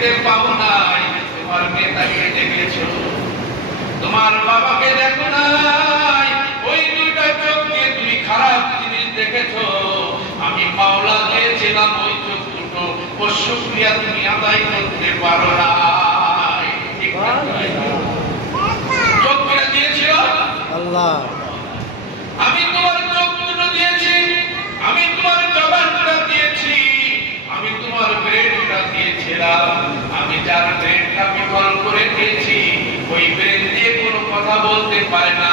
দেখতে পাও নাই, তোমার নেতাকে দেখেছো, তোমার বাবাকে দেখো নাই, ওই দুইটা চোখ দিয়ে তুমি খারাপ জিনিস দেখেছো। আমি মাওলা দিয়েছিলাম ওই চোখ দুটো, ও শুকরিয়া তুমি আদায় করতে পারো না। চোখ দুটো দিয়েছিল আল্লাহ, আমি তোমার চোখ দুটো দিয়েছি, আমি তোমার জবানটা দিয়েছি, আমি তোমার ব্রেনটা দিয়েছিলাম। আমি যার ব্রেনটা বিকল করে দিয়েছি, ওই ব্রেন দিয়ে কোনো কথা বলতে পারে না,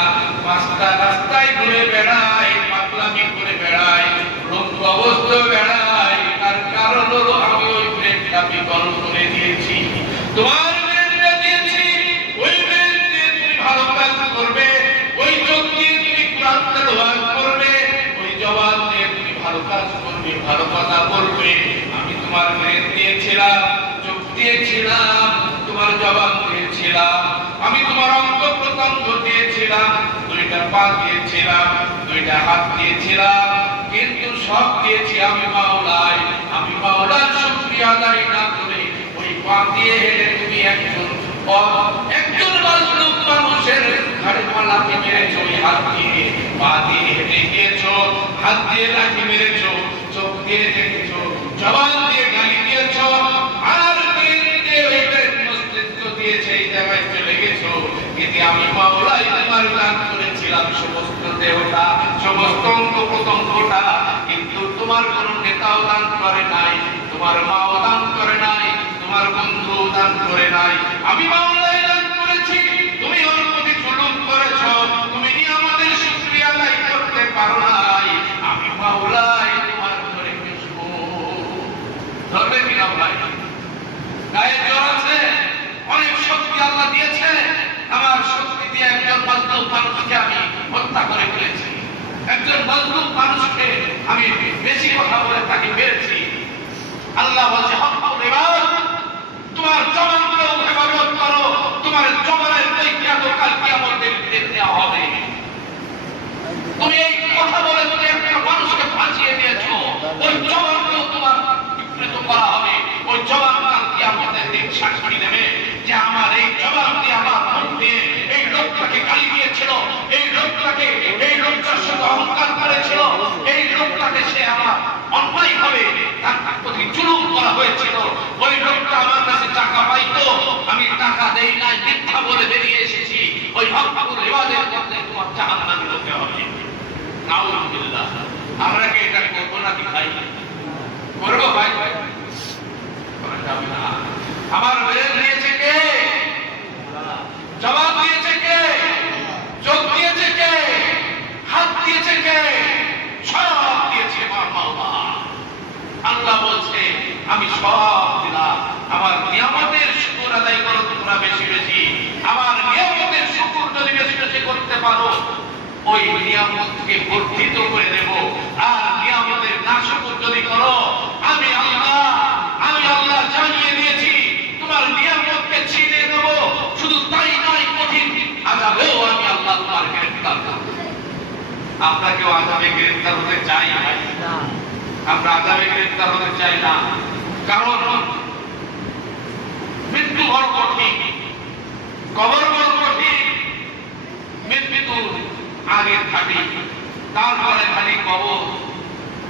রাস্তায় ঘুরে বেড়ায়, পাগলামি করে বেড়ায়, রোগ অবস্থা বেড়ায়। তার কারণ হলো আমি ওই ব্রেনটা বিকল করে দিয়েছি। তোমার ব্রেনটা দিয়েছি, ওই ব্রেন দিয়ে তুমি ভালো কাজ করবে, ওই চোখ দিয়ে তুমি কোরআন তেলাওয়াত করবে, ওই জবান দিয়ে তুমি ভালো কাজ করবে, ভালো কথা বলবে। আমি তোমার ব্রেন দিয়েছিলাম, চোখ দিয়েছিলাম, তোমার জবান দিয়েছিলাম, আমি তোমার অঙ্গ প্রত্যঙ্গ দিয়েছিলাম, দুইটা পা দিয়েছিলাম, দুইটা হাত দিয়েছিলাম, কিন্তু সব দিয়েছি আমি মাওলাই। আমি মাওলার শুকরিয়া আদায় না করে ওই পা দিয়ে হেঁটে তুমি একজন মাজলুম মানুষের ঘাড়ে লাথি মেরেছো, ওই হাত দিয়ে পা দিয়ে হেঁটে গিয়েছো, হাত দিয়ে লাথি মেরেছো, চোখ দিয়ে দেখেছো, জবান দিয়ে গালি দিয়েছো, আর দিল দিয়ে ওইটা মস্তিষ্ক দিয়েছে, এই জায়গায় চলে গেছো। কিন্তু আমি মাওলাই তোমার দান করেছিলাম সমস্ত দেহটা, সমস্ত অঙ্গ প্রত্যঙ্গটা, কিন্তু তোমার কোনো নেতাও দান করে নাই, তোমার মাও দান করে নাই, তোমার বন্ধু দান করে নাই, আমি মাওলাই দান করেছি। তুমি ওর প্রতি জুলুম করেছো, তুমি নিয়ামতের শুকরিয়া আদায় করতে পারো নাই। আমি মাওলাই তোমার ধরে কিছু ধরবে কিনা ভাই? গায়ে জ্বর আছে, অনেক শক্তি আল্লাহ দিয়েছে, আমার শক্তি দিয়ে একজন মাজলুম মানুষকে আমি হত্যা করে ফেলেছি, একজন মাজলুম মানুষকে আমি বেশি কথা বলে তাকে মেরেছি। আল্লাহ বলছে হক্কুল ইবাদ, তোমার জবানকেও হেফাজত করো, তোমার জবানের পরীক্ষা তো কাল কিয়ামতের দিন নেওয়া হবে। তুমি এই কথা বলে তুমি একটা মানুষকে ফাঁসিয়ে দিয়েছো, ওই জবানকেও তোমার বিকৃত করা হবে। ওই জবান কাল কিয়ামতের দিন সাক্ষী দেবে যে আমার এই জবান দিয়ে, আমার মুখ দিয়ে এই লোকটাকে গালি দিয়েছিল, এই লোকটার সঙ্গে অহংকার করেছিল, এই লোকটাকে সে আমার অন্যায়ভাবে তার প্রতি জুলুম করা হয়েছিল। ওই লোকটা আমার কাছে টাকা পাইতো, আমি টাকা দেই নাই, মিথ্যা বলে বেরিয়ে এসেছি। ওই হক্কুল ইবাদের মধ্যে তোমার জাহান্নামী হতে হবে। নাউযুবিল্লাহ। আমরা কি এটা করবো নাকি ভাই? করবো ভাই? আমার ব্রেন দিয়েছে কে? জবাব দিয়েছে কে? চোখ দিয়েছে কে? হাত দিয়েছে কে? সব দিয়েছে আমার মাওলা। আল্লাহ বলছে আমি সব দিলাম। আমার নিয়ামতের শুকর আদায় করো তোমরা বেশি বেশি। আমার নিয়ামতের শুকর যদি বেশি বেশি করতে পারো, ওই নিয়ামতকে বর্ধিত করে দেব। আর নিয়ামতের নাশকর যদি করো, আমি আল্লাহ জানিয়ে দিয়েছি তোমার নিয়ামতকে ছিনিয়ে দেব। শুধু তাই নয়, কঠিন আযাবেও আমি আল্লাহ তোমার গ্রেফতার করব। আমরা কেউ আযাবে গ্রেফতার হতে চাই না, আমরা আযাবে গ্রেফতার হতে চাই না। কারণ মৃত্যু বড় কঠিন, কবর বড় কঠিন। মৃত্যুর আগে থাকি, তারপরে খালি কবর,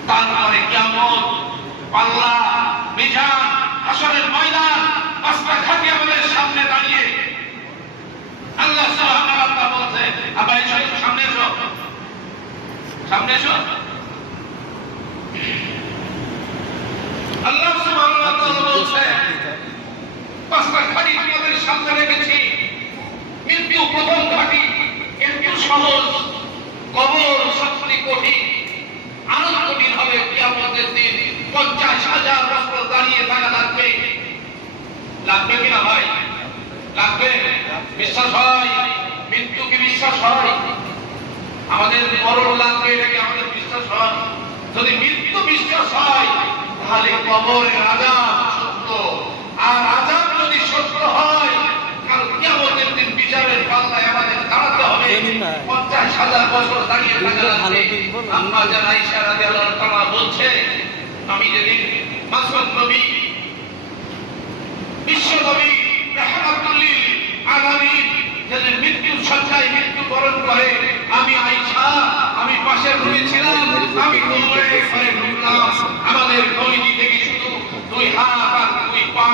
তারপরে কিয়ামত, পাল্লা, মিজান, হাসরের ময়দান, পাঁচটা খাটি আমাদের সামনে দাঁড়িয়ে। আল্লাহ সুবহানাহু ওয়া তাআলা বলছে, আবার সামনে এসো, সামনে এসো। আল্লাহ সুবহানাহু ওয়া তাআলা বলছে, পাঁচটা খাটি তোমাদের সামনে রেখেছি। মৃত্যু প্রথম খাটি, একটু সহজ, কবর সবচেয়ে কঠিন, আরো কঠিন হবে কিয়ামতের দিন। 50,000 বছর দাঁড়িয়ে থাকা লাগবে। লাগবে কিনা ভাই? লাগবে। বিশ্বাস হয়? মৃত্যু কি বিশ্বাস হয়? আমাদের মরণ লাগবে, এটা কি আমাদের বিশ্বাস হয়? যদি মৃত্যু বিশ্বাস হয়, তাহলে কবরের আযাব সত্য। আর আযাব যদি সত্য হয়, কাল কিয়ামতের দিন বিচারের পাল্লায় আমাদের দাঁড়াতে হবে। 50,000 বছর দাঁড়িয়ে থাকা লাগবে। আম্মা জান আয়েশা রাদিয়াল্লাহু তাআলা বলছে, আমি যেদিন মাসুদ নবী বিশ্বনবী রাহমাতুল লিল আলামিন যাদের মৃত্যুর শয্যায় মৃত্যুবরণ করে, আমি আয়েশা আমি পাশে রয়েছিলাম, আমি কবরে ঘরে ঢুকলাম, আমাদের নবীজি দেখি শুধু দুই হাত আর দুই পা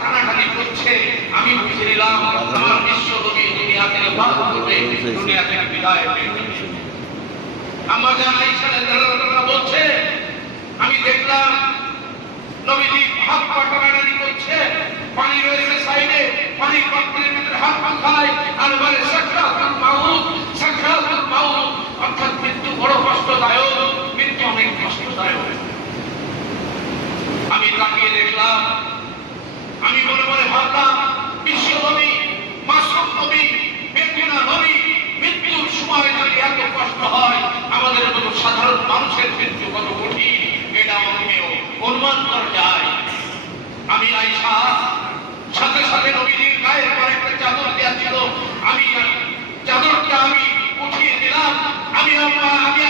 টানাটানি করছে, আমি বুঝে নিলাম আমার বিশ্বনবী দুনিয়া থেকে বাদ করবে, দুনিয়া থেকে বিদায় হয়ে যাবে। আমার জান আয়েশা রাদিয়াল্লাহু আনহা বলছে, আমি দেখলাম নবীজি হাত পা টানাটানি করছে, পানি রয়েছে সাইডে, পানির পাত্রের ভিতরে হাত পা খায় আর বলে সাকরাতুল মাউত, সাকরাতুল মাউত, অর্থাৎ মৃত্যু বড় কষ্টদায়ক, মৃত্যু অনেক কষ্টদায়ক। আমি তাকিয়ে দেখলাম, আমি মনে মনে ভাবলাম বিশ্ব নবী, মাসুম নবী, বেকুনা নবী মৃত্যুর সময় যদি এত কষ্ট হয়, আমাদের মতো সাধারণ মানুষের মৃত্যু কত কঠিন, এটা আমাকেও অনুমান করা যায়। আমি আয়েশা সাথে সাথে নবীজির গায়ের পর একটা চাদর দেওয়া ছিল, আমি চাদরটা আমি উঠিয়ে দিলাম। আমি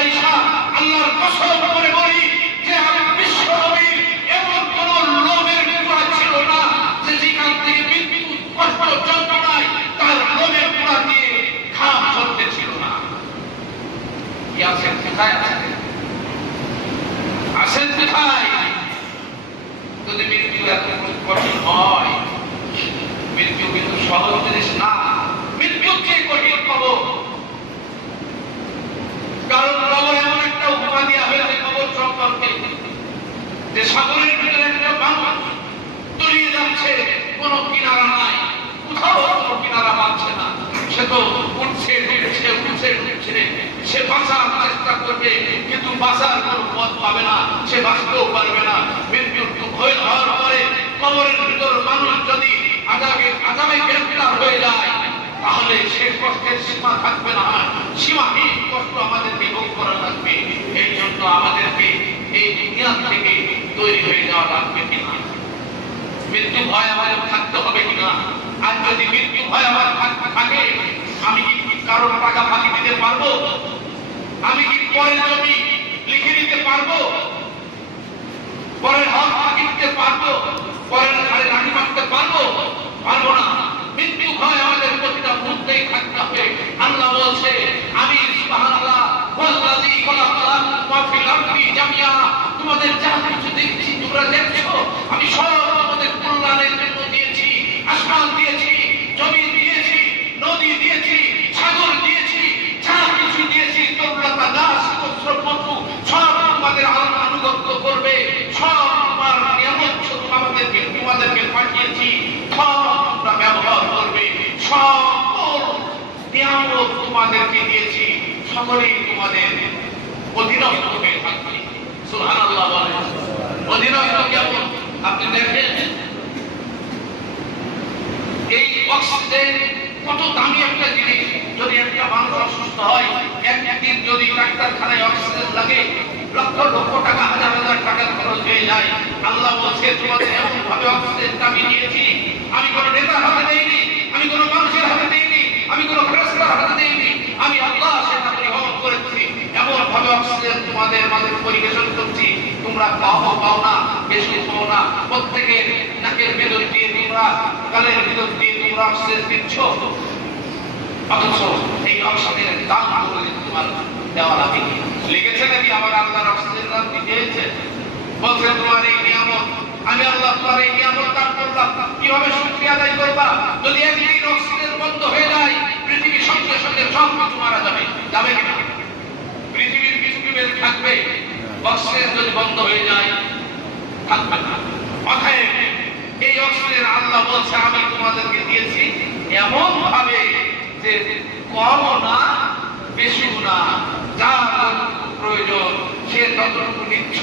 আয়েশা আল্লাহর কসম করে বলি যে আমি বিশ্ব নবীর এমন কোন লোমের টুকরা ছিল না যে যেখান থেকে মৃত্যু কষ্ট যন্ত্রণায় তার লোমের টুকরা দিয়ে ঘাম ঝরতে ছিল না। কি আছেন কোথায় আছেন কোথায়? যদি মৃত্যু এত কঠিন হয়, মৃত্যু কিন্তু সহজ জিনিস না, মৃত্যুর চেয়ে কঠিন কবর। কারণ কবর এমন একটা উপমা দেওয়া হয়েছে কবর সম্পর্কে, যে সাগরের ভিতরে একটা মানুষ তলিয়ে যাচ্ছে, কোনো কিনারা নাই, কোথাও কোনো কিনারা পাচ্ছে না, সে তো উঠছে উঠছে উঠছে উঠছে, সে বাঁচার চেষ্টা করবে কিন্তু বাঁচার কোনো পথ পাবে না, সে বাঁচতেও পারবে না। মৃত্যুর হয়ে যাওয়ার পরে কবরের ভিতর মানুষ যদি আগামী গ্রেফতার হয়ে যায়, তাহলে সে কষ্টের সীমা থাকবে না, সীমাহীন কষ্ট আমাদেরকে ভোগ করা লাগবে। এই জন্য আমাদেরকে এই দুনিয়া থেকে তৈরি হয়ে যাওয়া লাগবে কিনা, মৃত্যু ভয় আমাদের থাকতে হবে কিনা। আর যদি মৃত্যু ভয় আমার থাকে, আমি কি কারোর টাকা ফাঁকি দিতে পারবো? আমি কি পরের জমি লিখে দিতে পারবো? পরের হক ফাঁকি দিতে পারবো? পরের ঘাড়ে লাঠি মারতে পারবো? পারবো না। মৃত্যু ভয় আমাদের প্রতিটা মুহূর্তেই থাকতে হবে। আল্লাহ বলছে, আমি সুবহানাল্লাহ ওয়াল্লাযী খালাকালাম ওয়া ফিল আরদি জামিআ, তোমাদের যা কিছু দেখছি তোমরা দেখছো, আমি সব তোমাদের কল্যাণের জন্য দিয়েছি। আসমান দিয়েছি, জমি দিয়েছি, নদী দিয়েছি, সাগর দিয়েছি, যা কিছু দিয়েছি, তরুলতা গাছ পশু সব তোমাদের আনুগত্য করবে, সব তোমার নিয়ামত তোমাদেরকে পাঠিয়েছি, সব তোমরা ব্যবহার করবে, সকল নিয়ামত তোমাদেরকে দিয়েছি, সকলেই তোমাদের অধীনস্থ হয়ে থাকবে। সুবহানাল্লাহ বলেন, অধীনস্থ কেমন? আপনি দেখেন এই অক্সিজেন কত দামি একটা জিনিস। যদি একটা মানুষ অসুস্থ হয়, একদিন যদি ডাক্তারখানায় অক্সিজেন লাগে, লক্ষ লক্ষ টাকা, হাজার হাজার টাকা খরচ হয়ে যায়। আল্লাহ বলছে, তোমাদের এমন ভাবে অক্সিজেনটা আমি দিয়েছি, আমি কোনো নেতার হাতে দেইনি, আমি কোনো মানুষের হাতে দেইনি, আমি কোনো ফেরেশতার হাতে দেইনি, আমি আল্লাহ সেটা পরিবহন করেছি। এমন ভাবে অক্সিজেন তোমাদের মাঝে পরিবেশন করছি, তোমরা পাও না, বেশি পাও না, প্রত্যেকের নাকের ভেতর দিয়ে তোমরা, গালের ভেতর দিয়ে তোমরা অক্সিজেন দিচ্ছ, অথচ এই অক্সিজেনের দাম করে তোমার দেওয়া লাগে। লেগেছে নাকি আমার আল্লাহর অক্সিজেন দাম দিয়েছে? বলছে, তোমার এই নিয়ামত আমি আল্লাহ তোমার এই নিয়ামত দান করলাম, কিভাবে শুকরিয়া আদায় করবা? যদি একদিন অক্সিজেন বন্ধ হয়ে যায়, পৃথিবীর সঙ্গে সঙ্গে সব কিছু মারা যাবে, যাবে কিনা? পৃথিবীর কিছু কি বেঁচে থাকবে? অক্সিজেন যদি বন্ধ হয়ে যায়, থাকবে না। অতএব এই অক্সিজেন আল্লাহ বলছে আমি তোমাদেরকে দিয়েছি এমন ভাবে যে কমও না বেশিও না, যার যতটুকু প্রয়োজন সে ততটুকু নিচ্ছ।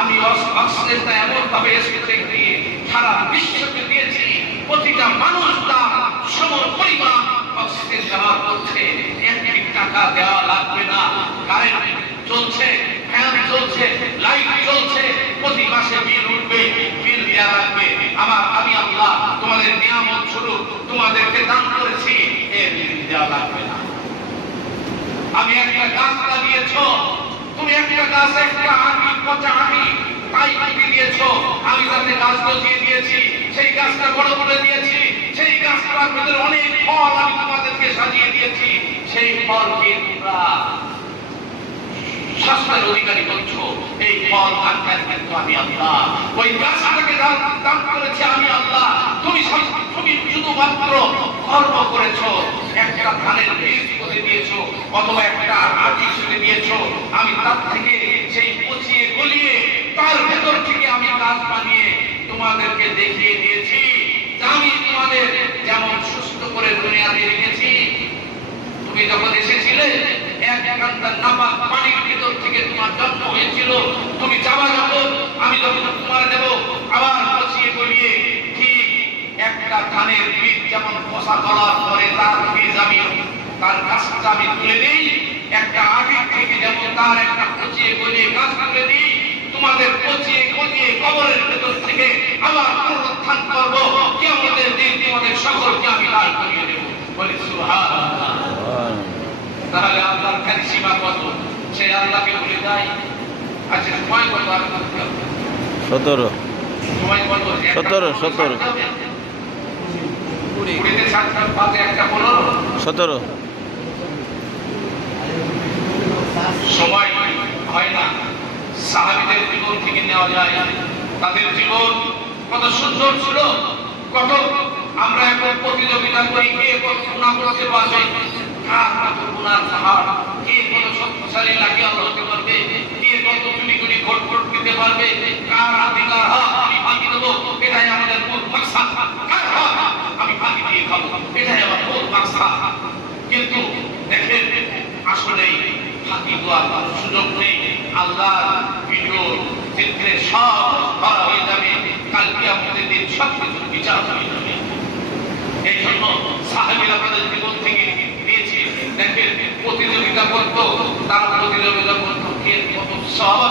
আমি অক্সিজেনটা এমন ভাবে স্পেসে দিয়ে সারা বিশ্বকে দিয়েছি, প্রতিটা মানুষ তার সম পরিমাণ অক্সিজেন ব্যবহার করছে। এক টাকা দেওয়া লাগবে না, কারেন্ট চলছে, ফ্যান চলছে, লাইট চলছে, প্রতি মাসে বিল উঠবে, বিল দেওয়া লাগবে। আমি আল্লাহ তোমাদের নিয়ামত স্বরূপ তোমাদেরকে দান করেছি, এর বিল দেওয়া লাগবে না। আমি একটা গাছ লাগিয়েছ, তুমি একটা গাছ, একটা আঁটি, পচা আঁটি তাই তুমি দিয়েছো, আমি তাতে গাছ গজিয়ে দিয়েছি, সেই গাছটা বড় করে দিয়েছি, সেই গাছটার ভিতরে অনেক ফল আমি তোমাদেরকে সাজিয়ে দিয়েছি, সেই ফল খেয়ে তোমরা শাস্ত্রের অধিকারী করছো। এই ফল দানকার কিন্তু আমি আল্লাহ, ওই গাছটাকে দান করেছি আমি আল্লাহ। তুমি শুধুমাত্র কর্ম করেছো, একটা ধানের বীজ করে দিয়েছো অথবা একটা আটি শুনে দিয়েছো, আমি তার থেকে সেই পচিয়ে গলিয়ে তার ভেতর থেকে আমি গাছ বানিয়ে তোমাদেরকে দেখিয়ে দিয়েছি। আমি তোমাদের যেমন সুস্থ করে দুনিয়াতে রেখেছি, তুমি যখন এসেছিলে এক কান্দার নাপাক পানির ভিতর থেকে তোমার জন্ম হয়েছিল, তুমি যাবা যখন আমি যখন তোমার দেব আবার পচিয়ে গলিয়ে, ঠিক একটা ধানের বীজ যেমন পচা গলার পরে তার বীজ আমি তার গাছটা আমি তুলে দিই, একটা আটির থেকে যেমন তার একটা পচিয়ে গলিয়ে গাছ তুলে দিই, তোমাদের পচিয়ে গলিয়ে কবরের ভেতর থেকে আবার পুনরুত্থান করবো, কিয়ামতের দিন তোমাদের সকলকে আমি লাল করিয়ে দেব। বলি সুবহানাল্লাহ। তাহলে আল্লাহর কারিশমা কত, সে আল্লাহকে ভুলে যায়। আচ্ছা সময় কত? আর 17 সময় কত? 17 কুড়িতে 7 পাতে একটা 15 17 সময় হয় না। সাহাবীদের জীবন থেকে নেওয়া যায়, তাদের জীবন কত সুন্দর ছিল, কত আমরা এখন প্রতিযোগিতা করি কে কত গুনাহ করতে পারবে, কার কত গুনার পাহাড়, কে কত শক্তিশালী লাগে আল্লাহ হতে পারবে, কে কত চুরি করে ঘট দিতে পারবে, কার অধিকার আমি ভাঙি দেবো, এটাই আমাদের মূল মাকসাদ, কার হক আমি ভাঙি দিয়ে খাবো, এটাই আমার মূল মাকসাদ। কিন্তু দেখেন আসলে ফাঁকি দেওয়ার কোনো সুযোগ নেই। আল্লাহর ভিডিও চিত্রে সব ধরা হয়ে যাবে, কাল কিয়ামতের দিন সব কিছুর বিচার হয়ে যাবে। এই জন্য সাহাবীরা তাদের জীবন থেকে দিয়েছে। দেখেন প্রতিযোগিতা করতো, তারা প্রতিযোগিতা করতো কে কত সওয়াব